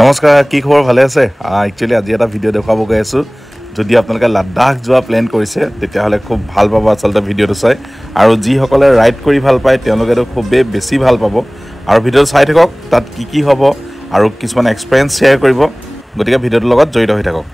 নমস্কাৰ কি খবৰ ভালে আছে একচুয়ালি আজি এটা ভিডিও দেখাব গৈ আছো যদি আপোনালোকে লাডাখ যোৱা প্ল্যান কৰিছে তেতিয়া হলে খুব ভাল পাব আসলতে ভিডিওটো চাই আৰু যি সকলে ৰাইড কৰি ভাল পায় তেওঁলোকেতো খুবেই বেছি ভাল পাব আৰু ভিডিওটো চাই থাকক তাত কি হ'ব আৰু কিছুমান এক্সপেৰিয়েন্স শেয়াৰ কৰিব গতিকে ভিডিওটোৰ লগত জড়িত হৈ থাকক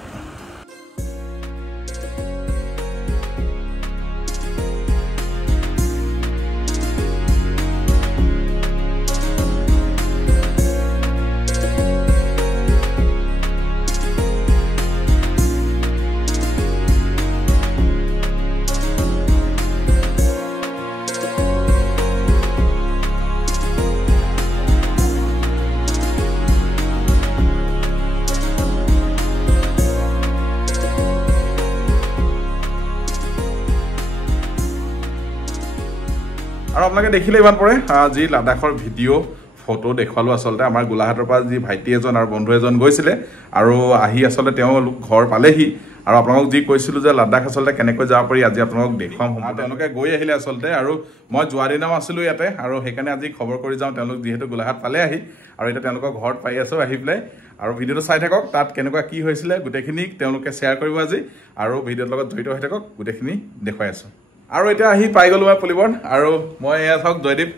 আৰু আপোনালোকে দেখিলে ইমান পৰে যি লাডাখৰ ভিডিও ফটো দেখালো আসলতে আমাৰ গোলাঘাটৰ পৰা যি ভাইটি এজন আৰু বন্ধু এজন গৈছিলে আৰু আহি আসলতে তেওঁ ঘৰ পালেহি আৰু আপোনালোক যি কৈছিল যে লাডাখ আসলতে কেনেকৈ যাব পাৰি আজি আপোনালোক দেখুৱাম তেওঁলোকে গৈ আহিলে আসলতে আৰু মই যোৱা দিনাও আছিলো ইয়াতে আৰু সেইকাৰণে আজি খবৰ কৰি যাওঁ তেওঁলোক যেহেতু গোলাঘাট পালে আহি আৰু এটা তেওঁলোকৰ ঘৰত পাই আছো আহি প্লাই আৰু ভিডিওটো চাই থাকক তাত কেনেকুৱা কি হৈছিলে গুটেখিনি তেওঁলোকে শেয়াৰ কৰিব আজি আৰু ভিডিওৰ লগত জড়িত হৈ থাকক গুটেখিনি দেখুৱাই আছো আৰু এটা আহি পাই গলো মই পুলিবন আৰু মই এয়া থাক জয়দীপ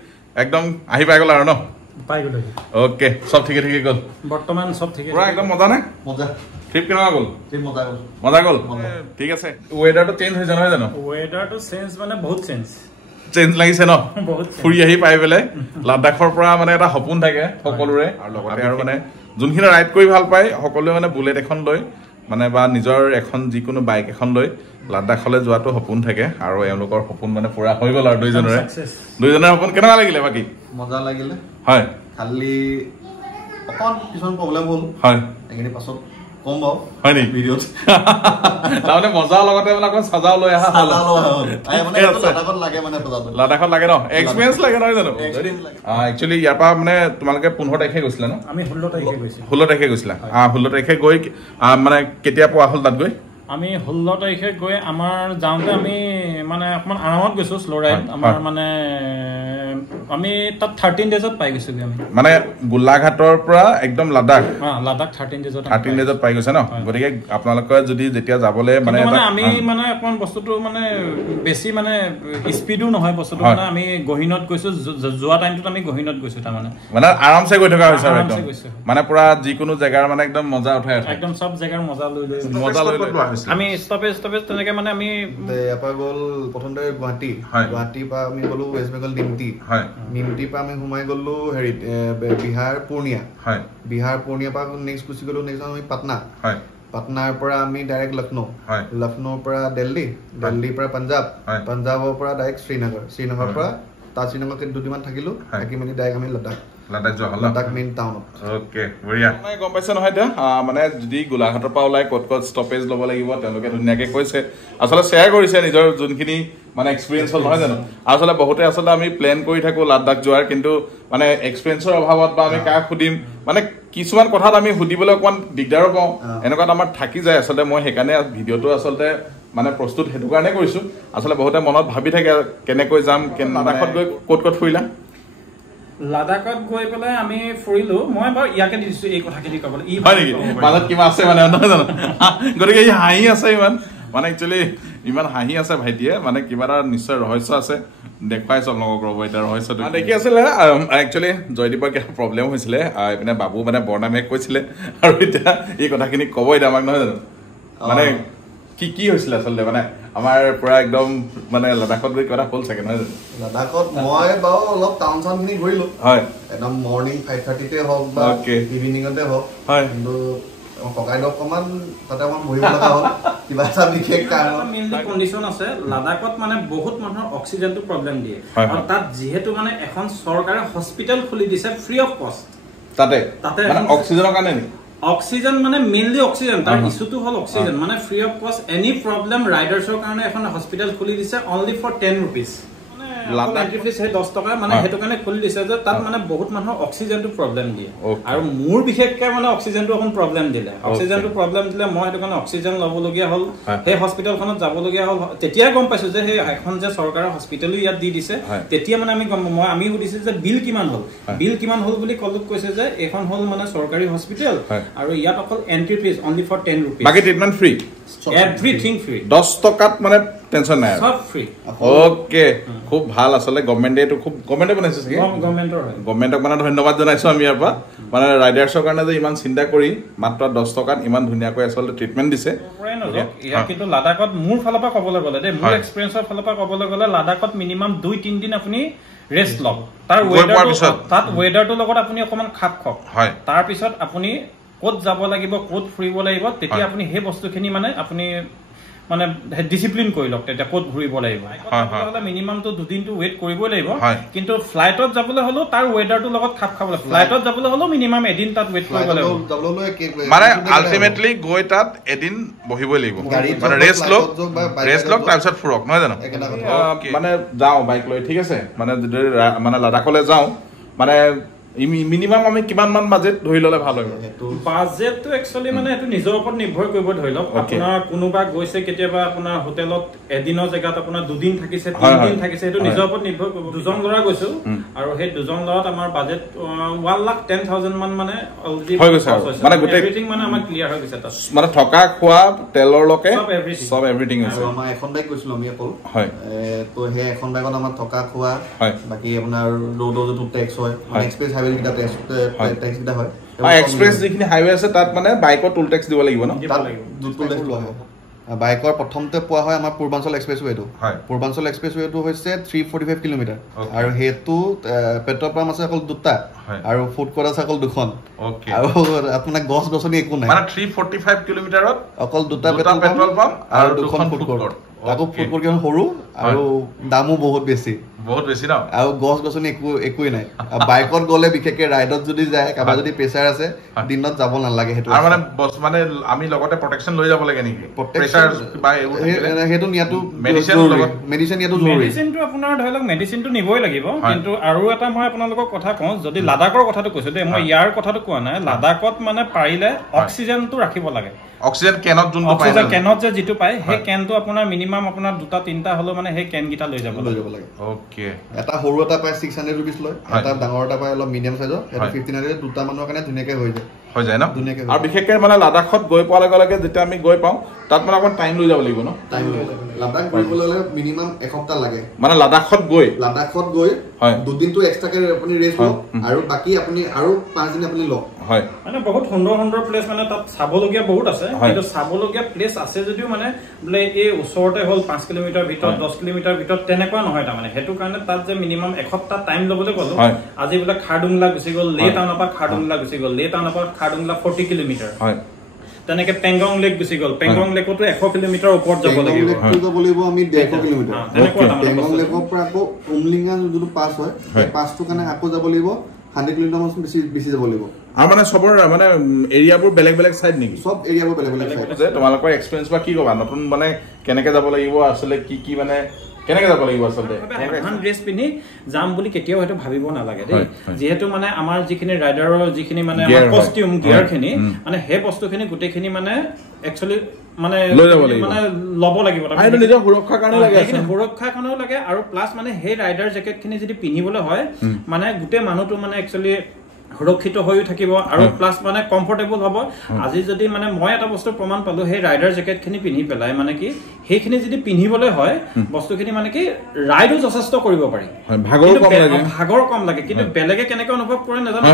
একদম আহি পাই গল আৰু ন পাই গলো ওকে সব ঠিকে গল বৰ্তমান সব ঠিকে পুৰা একদম মজা নে মজা ট্ৰিপ কেনেকুৱা গল ট্ৰিপ মজা গল ঠিক আছে ওয়েদাৰটো চেঞ্জ হৈ জানো জানো ওয়েদাৰটো চেঞ্জ মানে বহুত চেঞ্জ লাগিছে ন বহুত ফুৰি আহি পাই বেলে লাডাখৰ পৰা মানে এটা সপোন থাকে সকলোৰে আৰু লগতে আৰু মানে যোনখিনি ৰাইড কৰি ভাল পায় সকলোৱে মানে বুলেট এখন লৈ মানে বা নিজৰ এখন যিকোনো বাইক এখন লৈ লাডাখলৈ যোৱাটো সপোন থাকে আৰু এওঁলোকৰ সপোন মানে পুৰা হৈ গল আৰু দুইজনৰ সপোন কেনেকুৱা লাগিলে বাকি মজা লাগিলে হয় খালি অকণ কিছুমান প্ৰব্লেম হ'ল হয় এইখিনি পাছত কম বাও হয় নি ভিডিওত তাৰমানে মজা লগতে মানে অকণ সজাও লৈ আহা সাদা লোৱা হ'ল মানে লাডাখত লাগে মানে সজাটো লাডাখত লাগে ন এক্সপেৰিয়েন্স লাগে নহয় জানো একচুয়ালি ইয়াৰ পৰা মানে তোমালোকে 15 তাৰিখে গৈছিলা ন আমি 16 তাৰিখে গৈছিলো 16 তাৰিখে গৈছিলা 16 তাৰিখে গৈ মানে কেতিয়া পোৱা হ'ল তাত গৈ আমি 16 তাৰিখে গৈ আমাৰ যাওঁতে আমি মানে অকমান আৰামত গৈছো স্লো ৰাইড আমাৰ মানে আমি তাত 13 ডেজত পাই গৈছো আমি মানে গোলাঘাটৰ পৰা একদম লাডাখ লাডাখ 13 ডেজত পাই গৈছে ন গতিকে আপোনালোকে যদি যেতিয়া যাবলৈ মানে আমি মানে অকমান বস্তুটো মানে বেছি মানে স্পিডো নহয় বস্তুটো মানে আমি গহিনত গৈছো যোৱা টাইমটোত আমি গহিনত গৈছো তাৰ মানে আৰামছে গৈ থকা হৈছে একদম মানে পুৰা যিকোনো জায়গাৰ মানে একদম মজা উঠাই আছে একদম সব জায়গাৰ মজা লৈ আমি ষ্টপেজ তেনেকে মানে আমি ইয়াপা গল প্ৰথমতে গুৱাহাটী পা আমি গলো ৱেষ্ট বেংগল নিমতি পা আমি ঘুমাই গলো হেৰি বিহাৰ পূৰ্ণিয়া পা নেক্সট গুচি গলো নেক্সট আমি পাটনা পাটনাৰ পৰা আমি ডাইৰেক্ট লক্ষ্ণৌৰ পৰা দিল্লীৰ পৰা পাঞ্জাবৰ পৰা ডাইৰেক্ট শ্ৰীনগৰৰ পৰা তাত শ্ৰীনগৰত দুদিনমান থাকিলো থাকি মেলি ডাইৰেক্ট আমি লাডাখ মেইন টাউনত ওকে বঢ়িয়া মই গম পাইছে নহয় এতিয়া মানে যদি গোলাঘাটৰ পৰা ওলাই ক'ত ষ্টপেজ ল'ব লাগিব তেওঁলোকে ধুনীয়াকৈ কৈছে আচলতে শ্বেয়াৰ কৰিছে নিজৰ যোনখিনি মানে এক্সপিৰিয়েন্স হ'ল নহয় জানো আচলতে বহুতে আচলতে আমি প্লেন কৰি থাকো লাডাখ যোৱাৰ কিন্তু মানে এক্সপিৰিয়েন্সৰ অভাৱত বা আমি কাক সুধিম মানে কিছুমান কথাত আমি সুধিবলৈ অকমান দিগদাৰো পাওঁ এনেকুৱাত আমাৰ থাকি যায় আচলতে মই সেইকাৰণে ভিডিওটো আচলতে মানে প্ৰস্তুত সেইটো কাৰণে কৰিছো আচলতে বহুতে মনত ভাবি থাকে কেনেকৈ যাম লাডাখত গৈ ক'ত ফুৰিলা লাডাখত গৈ পেলাই আমি ফুৰিলো মই বাৰু ইয়াকে দিছো এই কথাখিনি ক'বলৈ ই হয় নেকি মাজত কিবা আছে মানে নহয় জানো গতিকে এই হাঁহি আছে ইমান মানে একচুয়ালি ইমান হাঁহি আছে ভাইটিয়ে মানে কিবা এটা নিশ্চয় ৰহস্য আছে দেখুৱাইছো আপোনালোকক ৰ'ব এটা ৰহস্যটো দেখি আছিলে একচুয়ালি জয়দীপৰ কিবা প্ৰব্লেম হৈছিলে এইপিনে বাবু মানে বৰ্ণামে কৈছিলে আৰু এতিয়া এই কথাখিনি ক'ব এতিয়া আমাক নহয় জানো মানে কি হৈছিলে আচলতে মানে আমাৰ পুৰা একদম মানে লাডাখত গৈ কিবা হ'ল চাগে নহয় লাডাখত মই বাৰু অলপ টাউন খিনি ঘূৰিলো হয় একদম মৰ্ণিং 5:30 হওক বা ইভিনিঙতে হওক হয় কিন্তু ককাইদেউ অকমান তাতে অকমান বহিব লগা হ'ল কিবা এটা বিশেষ কাৰণ কণ্ডিশ্যন আছে লাডাখত মানে বহুত মানুহৰ অক্সিজেনটো প্ৰব্লেম দিয়ে আৰু তাত যিহেতু মানে এখন চৰকাৰে হস্পিটেল খুলি দিছে ফ্ৰী অফ কষ্ট তাতে মানে অক্সিজেনৰ কাৰণে নি অক্সিজেন মানে মেইনলি অক্সিজেন তাৰ ইস্যুটো হল অক্সিজেন মানে ফ্ৰী অফ কষ্ট এনি প্ৰব্লেম ৰাইডাৰ্ছৰ কাৰণে এখন হস্পিটেল খুলি দিছে অনলি ফৰ 10 rupees মানে এন্ট্ৰি ফিজ সেই 10 টকা মানে হেতু কাৰণে খুলি দিছে যে তাত মানে বহুত মানুহৰ অক্সিজেনটো প্ৰবলেম দিয়ে আৰু মোৰ বিশেষকৈ মানে অক্সিজেনটো অকন প্ৰবলেম দিলে মই হেতু কাৰণে অক্সিজেন ল'বলগীয়া হ'ল সেই হস্পিটেলখনত যাবলগীয়া হ'ল তেতিয়া গম পাইছো যে সেই এখন যে চৰকাৰৰ হস্পিটেলো ইয়াত দি দিছে তেতিয়া মানে আমি সুধিছো যে বিল কিমান হ'ল বুলি কৈছে যে এখন হ'ল মানে চৰকাৰী হস্পিটেল আৰু ইয়াত অকল entry fees only for 10 rupees বাকি ট্ৰিটমেন্ট ফ্ৰী এভৰিথিং ফ্ৰী 10 টকাত মানে টেনশন নাই সব ফ্ৰী ওকে খুব ভাল আসলে গভৰ্ণমেণ্টে এটো খুব গভৰ্ণমেণ্টে বনাইছে কি গভৰ্ণমেণ্টক মানে ধন্যবাদ জনাইছো আমি ইয়াৰ পৰা মানে ৰাইডাৰ্ছৰ কাৰণে যে ইমান চিন্তা কৰি মাত্ৰ 10 টকাত ইমান ধুনীয়াকৈ আসলে ট্ৰিটমেন্ট দিছে ইয়া কিন্তু লাডাখত মোৰ ফালৰ পৰা ক'বলৈ গ'লে দে মোৰ এক্সপেৰিয়েন্সৰ ফালৰ পৰা ক'বলৈ গ'লে লাডাখত মিনিমাম 2-3 দিন আপুনি ৰেষ্ট লওক তাৰ ৱেডাৰটো লগত আপুনি অকমান খাপ খক তাৰ পিছত আপুনি ক'ত যাব লাগিব ক'ত ফুৰিব লাগিব তেতিয়া আপুনি সেই বস্তুখিনি মানে আপুনি মানে ডিসিপ্লিন কৰি লওক তেতিয়া ক'ত ঘুৰিব লাগিব মিনিমাম তো 2 দিনটো ওয়েট কৰিবই লাগিব কিন্তু ফ্লাইটত যাবলৈ হলো তাৰ ৱেডাৰটো লগত খাপ খাবলৈ ফ্লাইটত যাবলৈ হলো মিনিমাম এদিন তাত ওয়েট কৰিব লাগিব মানে আলটিমেটলি গৈ তাত এদিন বহিবই লাগিব মানে ৰেষ্ট লওক তাৰ পিছত ফুৰক নহয় জানো মানে যাও বাইক লৈ ঠিক আছে মানে লাডাখলৈ যাও মানে মিনিমাম আমি কিমান মান বাজেট ধৰি ললে ভাল হয় বাজেটটো একচুয়ালি মানে এটো নিজৰ ওপৰত নিৰ্ভৰ কৰিব ধৰি লওক আপোনাৰ কোনোবা গৈছে কেতিয়াবা আপোনাৰ হোটেলত এদিনৰ জায়গাত আপোনাৰ 2 দিন থাকিছে 3 দিন থাকিছে এটো নিজৰ ওপৰত নিৰ্ভৰ কৰিব দুজন লৰা গৈছো আৰু সেই দুজন লৰাত আমাৰ বাজেট 1,10,000 মান মানে অলৰেডি হৈ গৈছে মানে গোটেই এভৰিথিং মানে আমাৰ ক্লিয়াৰ হৈ গৈছে তাত মানে থকা খোৱা তেলৰ লকে সব এভৰিথিং আছে আমাৰ এখন বাইক গৈছিল আমি অকল হয় তো হে এখন বাইকত আমাৰ থকা খোৱা বাকি আপোনাৰ ৰোডটো টেক্স হয় এক্সপ্ৰেছ হাইৱে কিটা টেক্স কিটা হয় এক্সপ্ৰেছ যিখিনি হাইৱে আছে তাত মানে বাইকৰ টুল টেক্স দিব লাগিব ন টুল টেক্স লোৱা হয় বাইকৰ প্ৰথমতে পোৱা হয় আমাৰ পূৰ্বাঞ্চল এক্সপ্ৰেছৱেটো পূৰ্বাঞ্চল এক্সপ্ৰেছৱেটো হৈছে 345 কিলোমিটাৰ আৰু হেতু পেট্ৰল পাম্প আছে অকল দুটা আৰু ফুড কোৰ্ট আছে অকল দুখন আৰু আপোনাৰ গছ গছনি একো নাই মানে 345 কিলোমিটাৰত অকল দুটা পেট্ৰল পাম্প আৰু দুখন ফুড কোৰ্ট তাকো ফুড কোৰ্ট কেন সৰু আৰু দামো বহুত বেছি ন আৰু গছ গছনি একোই নাই বাইকত গলে বিশেষকৈ ৰাইডত যদি যায় কাবা যদি প্ৰেছাৰ আছে দিনত যাব নালাগে হেতু আৰু মানে আমি লগতে প্ৰটেকচন লৈ যাব লাগে নেকি প্ৰেছাৰ বা হেতু নিয়াটো মেডিচিন নিয়াটো জৰুৰী মেডিচিনটো আপোনাৰ ধৰি লওক মেডিচিনটো নিবই লাগিব কিন্তু আৰু এটা মই আপোনালোকক কথা কওঁ যদি লাডাখৰ কথাটো কৈছো দে মই ইয়াৰ কথাটো কোৱা নাই লাডাখত মানে পাৰিলে অক্সিজেনটো ৰাখিব লাগে অক্সিজেন কেনত যোনটো পায় অক্সিজেন কেনত যে যেটো পায় সেই কেনটো আপোনাৰ মিনিমাম আপোনাৰ 2-3টা হলো মানে সেই কেন গিটা লৈ যাব লাগে ওকে এটা সৰু এটা পায় 600 रुपीस লয় এটা ডাঙৰ এটা পায় অলপ মিডিয়াম সাইজৰ এটা 1500 দুটা মানুহৰ কাৰণে ধুনীয়াকৈ হৈ যায় ন আৰু বিশেষকৈ মানে লাডাখত গৈ পোৱাৰ লগে লগে যেতিয়া আমি গৈ পাওঁ তাত মানে অকণ টাইম লৈ যাব লাগিব ন টাইম লৈ লাডাখ ঘূৰিবলৈ হ'লে মিনিমাম এসপ্তাহ লাগে মানে লাডাখত গৈ 2 দিনটো এক্সট্ৰাকে আপুনি ৰেষ্ট লওক আৰু বাকি আপুনি আৰু 5 দিন আপুনি লওক হয় মানে বহুত সুন্দৰ প্লেস মানে তাত চাবলগীয়া বহুত আছে কিন্তু চাবলগীয়া প্লেস আছে যদিও মানে বলে এই ওচৰতে হল 5 কিলোমিটাৰ ভিতৰত 10 কিলোমিটাৰ ভিতৰত তেনেকুৱা নহয় তাৰ মানে হেতু কাৰণে তাত যে মিনিমাম এসপ্তাহ টাইম লবলৈ গলো আজি বলে খাৰডুংলা গুচি গল লে টাউনৰ পৰা খাৰডুংলা গুচি গল লে টাউনৰ পৰা খাৰডুংলা 40 কিলোমিটাৰ হয় তেনেকে পেংগং লেক গুচি গল পেংগং লেকতো 100 কিলোমিটাৰ ওপৰত যাব লাগিব আমি 150 কিলোমিটাৰ পেংগং লেকৰ পৰা আকৌ উমলিংগা যোনটো পাছ হয় সেই পাছটো কাৰণে আকৌ যাব লাগিব 100 কিলোমিটাৰ মান বেছি যাব লাগিব আৰু মানে সবৰ মানে এৰিয়াবোৰ বেলেগ সাইড নেকি সব এৰিয়াবোৰ বেলেগ সাইড যে তোমালোকৰ এক্সপেৰিয়েন্স বা কি কবা নতুন মানে কেনেকে যাব লাগিব আসলে কি মানে কেনেকে যাব লাগিব আসলে এখন ড্ৰেছ পিনি যাম বুলি কেতিয়াও হয়তো ভাবিব নালাগে দেই যেহেতু মানে আমাৰ যিখিনি ৰাইডাৰৰ যিখিনি মানে আমাৰ কস্টিউম গিয়াৰখিনি মানে হে বস্তুখিনি গুটেখিনি মানে একচুয়ালি মানে লব লাগিব আৰু নিজৰ সুৰক্ষাৰ কাৰণে লাগে সুৰক্ষাৰ কাৰণেও লাগে আৰু প্লাস মানে হে ৰাইডাৰ জেকেটখিনি যদি পিন্ধিবলৈ হয় মানে গুটে মানুহটো মানে একচুয়ালি সুৰক্ষিত হৈ থাকিব আৰু প্লাস মানে কমফৰ্টেবল হ'ব আজি যদি মানে মই এটা বস্তু প্ৰমাণ পালো হে ৰাইডাৰ জেকেটখিনি পিন্ধি পেলাই মানে কি হেখিনি যদি পিন্ধিবলৈ হয় বস্তুখিনি মানে কি ৰাইডো যথেষ্ট কৰিব পাৰি ভাগৰ কম লাগে কিন্তু বেলেগে কেনেকৈ অনুভৱ কৰে নাজানো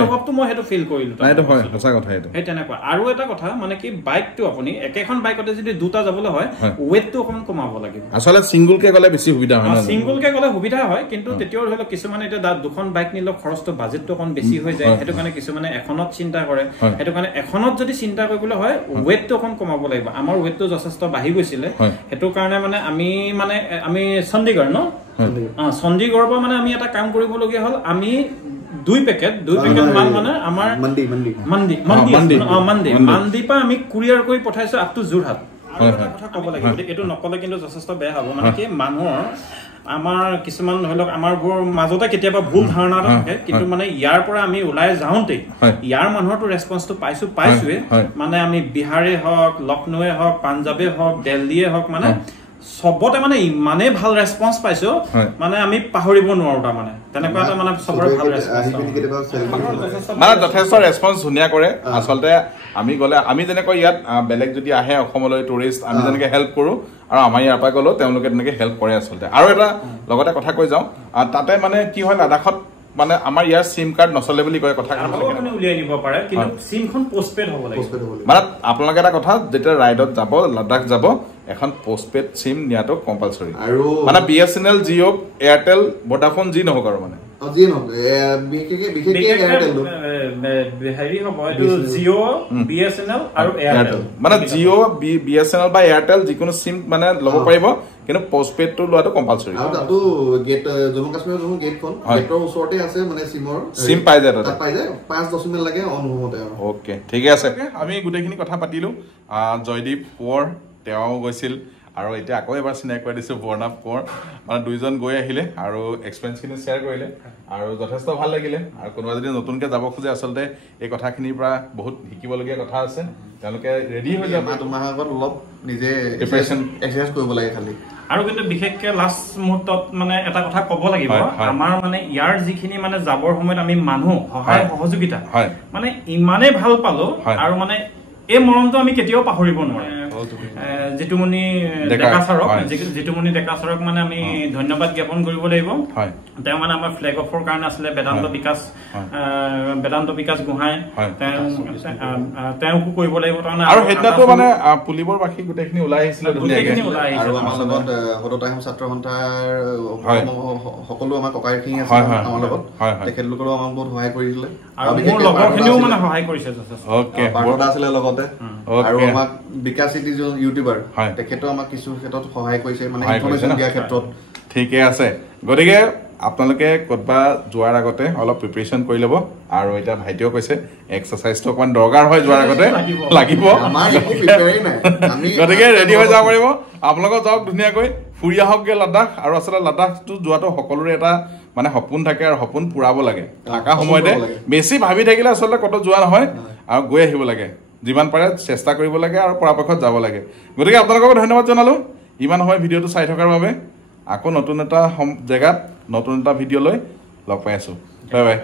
অনুভৱটো মই হেতু ফিল কৰিলো এইটো হয় সঁচা কথা এইটো এই তেনেকুৱা আৰু এটা কথা মানে কি বাইকটো আপুনি একেখন বাইকতে যদি দুটা যাবলৈ হয় ওয়েটটো অকমান কমাব লাগিব আসলে সিঙ্গল কে গলে বেছি সুবিধা হয় না সিঙ্গল কে গলে সুবিধা হয় কিন্তু তেতিয়াও হলো কিছুমান এটা দুখন বাইক নিলে খৰচটো বাজেটটো অকন বেছি হৈ যায় হেতু কাৰণে কিছুমানে এখনত চিন্তা কৰে হেতু কাৰণে এখনত যদি চিন্তা কৰিবলৈ হয় ওয়েটটো অকন কমাব লাগিব আমাৰ ওয়েটটো যথেষ্ট বাঢ়ি গৈছিল হেতু কাৰণে মানে আমি চণ্ডীগড় ন চণ্ডীগড়ৰ পৰা মানে আমি এটা কাম কৰিবলগীয়া হল আমি 2 পেকেট মাল মানে আমাৰ মান্দি পা আমি কুৰিয়াৰ কৰি পঠাইছো আপ টু যোৰহাট কথা ক'ব লাগিব এটো নকলে কিন্তু যথেষ্ট বেয়া হ'ব মানে কি মানুহৰ আমাৰ কিছুমান ধৰি লওক আমাৰ মাজতে কেতিয়াবা ভুল ধাৰণা এটা থাকে কিন্তু মানে ইয়াৰ পৰা আমি ওলাই যাওঁতে ইয়াৰ মানুহৰটো ৰেছপন্সটো পাইছোৱে মানে আমি বিহাৰে হওক লক্ষ্ণৌৱে হওক পাঞ্জাবে হওক দিল্লীয়ে হওক মানে সবতে মানে ইমানেই ভাল ৰেছপন্স পাইছো মানে আমি পাহৰিব নোৱাৰো তাৰ মানে তেনেকুৱা এটা মানে সবৰে ভাল ৰেছপন্স মানে যথেষ্ট ৰেছপন্স ধুনীয়া কৰে আচলতে আমি গলে আমি যেনেকৈ ইয়াত বেলেগ যদি আহে অসমলৈ টুৰিষ্ট আমি যেনেকৈ হেল্প কৰো আৰু আমাৰ ইয়াৰ পৰা গ'লেও তেওঁলোকে তেনেকৈ হেল্প কৰে আচলতে আৰু এটা লগতে কথা কৈ যাওঁ তাতে মানে কি হয় লাডাখত মানে আমাৰ ইয়াৰ সিম কাৰ্ড নচলে বুলি কয় কথা মানে উলিয়াই নিব পাৰে কিন্তু সিমখন পোষ্টপেড হ'ব লাগে মানে আপোনালোকে এটা কথা যেতিয়া ৰাইডত যাব লাডাখ যাব এখন পোষ্টপেড সিম নিয়াটো কম্পালসৰি আৰু মানে BSNL জিঅ' এয়াৰটেল ভোডাফোন যি নহওক আৰু মানে মানে জিঅ' BSNL বা এয়াৰটেল যিকোনো সিম মানে ল'ব পাৰিব কিন্তু পোষ্টপেডটো লোৱাটো কম্পালসৰি আৰু তাতো গেট জম্মু কাশ্মীৰৰ যোন গেটখন গেটৰ ওচৰতে আছে মানে সিম পাই যায় তাতে 5-10 মিনিট লাগে অন হওঁতে ওকে ঠিকে আছে আমি গোটেইখিনি কথা পাতিলো জয়দীপ কোঁৱৰ তেওঁ গৈছিল আৰু এতিয়া আকৌ এবাৰ চিনাকি কৰি দিছো বৰ্ণাভ কোঁৱৰ মানে দুইজন গৈ আহিলে আৰু এক্সপেৰিয়েন্সখিনি শ্বেয়াৰ কৰিলে আৰু যথেষ্ট ভাল লাগিলে আৰু কোনোবা যদি নতুনকৈ যাব খোজে আচলতে এই কথাখিনিৰ পৰা বহুত শিকিবলগীয়া কথা আছে তেওঁলোকে ৰেডি হৈ যাব তোমাৰ আগত অলপ নিজে প্ৰিপাৰেচন এক্সাৰসাইজ কৰিব লাগে খালি আৰু কিন্তু বিশেষকৈ লাষ্ট মুহূৰ্তত মানে এটা কথা ক'ব লাগিব আমাৰ মানে ইয়াৰ যিখিনি মানে যাবৰ সময়ত আমি মানুহ সহায় সহযোগিতা মানে ইমানেই ভাল পালো আৰু মানে এই মৰমটো আমি কেতিয়াও পাহৰিব নোৱাৰো জিতুমণি ডেকা ছাৰক মানে আমি ধন্যবাদ জ্ঞাপন কৰিব লাগিব তেওঁ মানে আমাৰ ফ্লেগ অফৰ কাৰণে আছিলে বেদান্ত বিকাশ গোহাঁই তেওঁকো কৰিব লাগিব আৰু সেইদিনাটো মানে পুলিবৰ বাসী গোটেইখিনি ওলাই আহিছিলে আৰু আমাৰ লগত সদতাইম ছাত্ৰ সন্থাৰ সকলো আমাৰ ককাইখিনি আছে আমাৰ লগত তেখেতলোকৰো আমাক বহুত সহায় কৰিছিলে আৰু মোৰ লগৰখিনিও মানে সহায় কৰিছে বাৰটা আছিলে লগতে আৰু আমাক বিকাশ চিটি ইউটিউবাৰ তেখেতো আমাক কিছু ক্ষেত্ৰত সহায় কৰিছে মানে ইনফৰমেশ্যন দিয়াৰ ক্ষেত্ৰত ঠিকে আছে গতিকে আপোনালোকে ক'তবা যোৱাৰ আগতে অলপ প্ৰিপাৰেশ্যন কৰি ল'ব আৰু এতিয়া ভাইটিও কৈছে এক্সাৰচাইজটো অকণমান দৰকাৰ হয় যোৱাৰ আগতে লাগিব গতিকে ৰেডি হৈ যাব পাৰিব আপোনালোকে যাওক ধুনীয়াকৈ ফুৰি আহকগৈ লাডাখ আৰু আচলতে লাডাখটো যোৱাটো সকলোৰে এটা মানে সপোন থাকে আৰু সপোন পূৰাব লাগে থকা সময়তে বেছি ভাবি থাকিলে আচলতে ক'তো যোৱা নহয় আৰু গৈ আহিব লাগে যিমান পাৰে চেষ্টা কৰিব লাগে আৰু পৰাপক্ষত যাব লাগে গতিকে আপোনালোকক ধন্যবাদ জনালোঁ ইমান সময় ভিডিঅ'টো চাই থকাৰ বাবে আকৌ নতুন এটা জেগাত নতুন এটা ভিডিঅ' লৈ লগ পাই আছোঁ বাই বাই